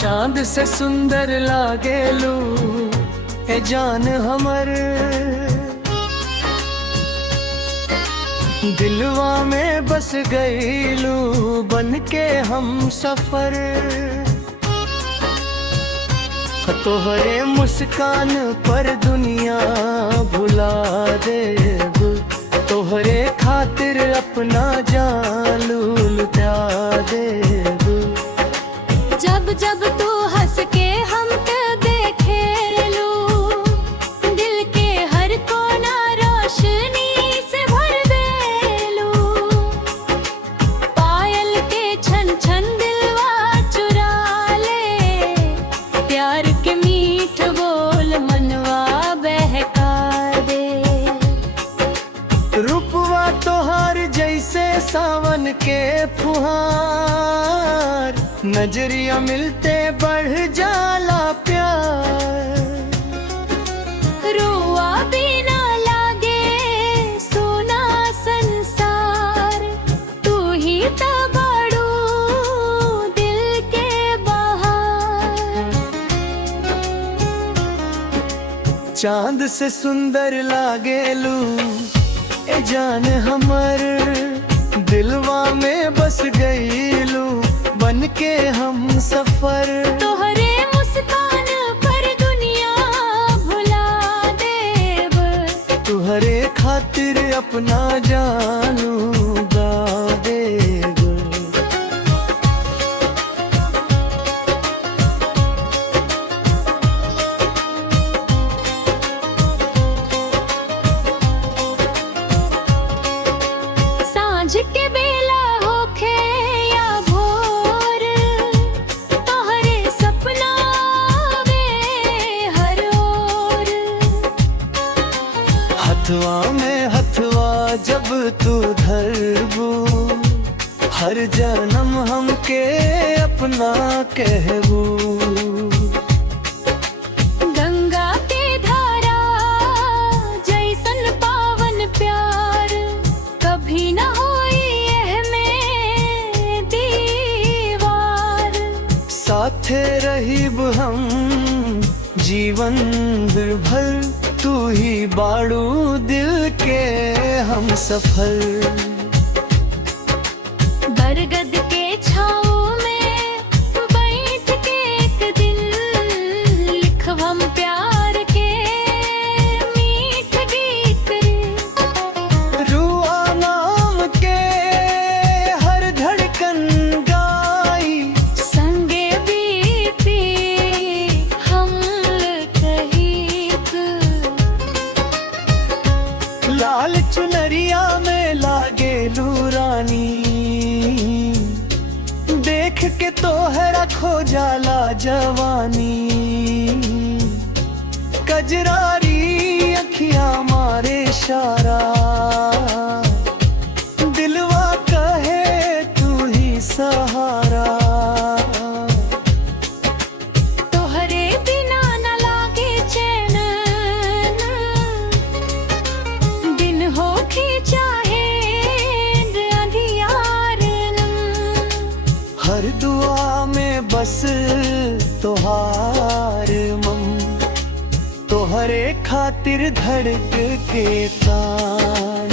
चांद से सुंदर लागेलू ए जान हमर, दिलवा में बस गईलू बन के हम सफर। तोहरे मुस्कान पर दुनिया भुला देब, तोहरे खातिर अपना जान लुटा देब। जब जब तू हंस के हमके देखेलू, दिल के हर कोना रोशनी से भर देलू। पायल के छन छन दिलवा चुरा ले, प्यार के मीठ बोल मनवा बहका दे। रूपवा तोहार जैसे सावन के फुहार, नजरिया मिलते बढ़ जाला प्यार। रुआ बिना लागे सोना संसार, तू ही तो बड़ू दिल के बहार। चांद से सुंदर लागेलू ए जान हमर, दिलवा में बस गईलू बन के हम सफर। तोहरे मुस्कान पर दुनिया भुला देब, तुहरे खातिर अपना जानू गा देब। सांझ के बेला होखे या भोर, तोहरे सपना में हर ओर। हथवा में हथवा जब तू धरबू, हर जन्म हमके अपना कहबू। गंगा के धारा जैसन पावन प्यार, कभी न होई एह में दीवार। साथे रहीब हम जीवन भर, तू ही बाड़ू दिल के हम सफर। बरगद के छाँव में बैठ के एक दिन, लिखब हम प्यार के मीठ गीत रे। रुआ नाम के हर धड़कन गाई, संगे बीती हम कहिक। लाल चुनरिया में लागेलू रानी, देख के तोहरा खो जाला जवानी। कजरारी अखियां मारे इशारा, दिलवा कहे तू ही सहारा। तोहरे बिना न लागे चैन, दिन होखे चाहे अंधियार। हर दुआ में बस तोहार मम, तोहरे खातिर धड़क के तान।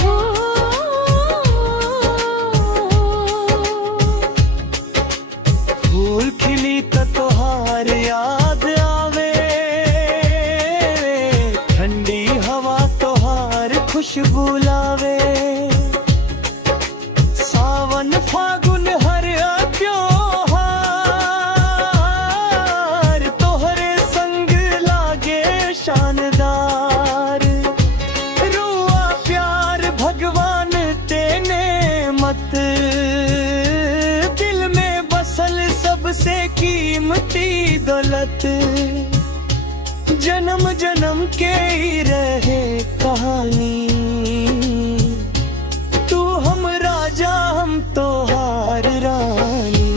हो फूल खिली त तोहार याद आवे, ठंडी हवा तोहार खुशबू लावे। सावन फागुन हर त्योहार, तोहरे संग लागे शानदार। जन्म जन्म के ही रहे कहानी। तू हम राजा हम तो हार रानी।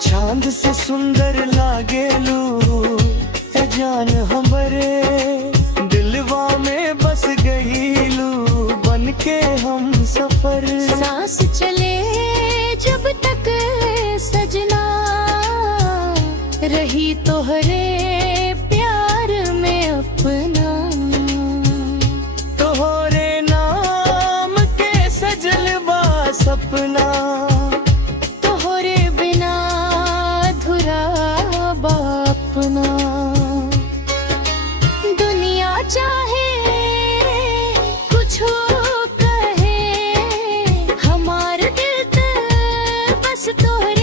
चांद से सुंदर लागेलू ए जान हमरे। दिलवा में बस गईलू बन के हम सफर। सांस चले जब तक सजना, रही तोहरे प्यार में अपना। तोहरे नाम के सजलवा सपना। तोहरे बिना अधूरा बापना। दुनिया चाहे कुछ कहे, हमार दिल त बस तोहरे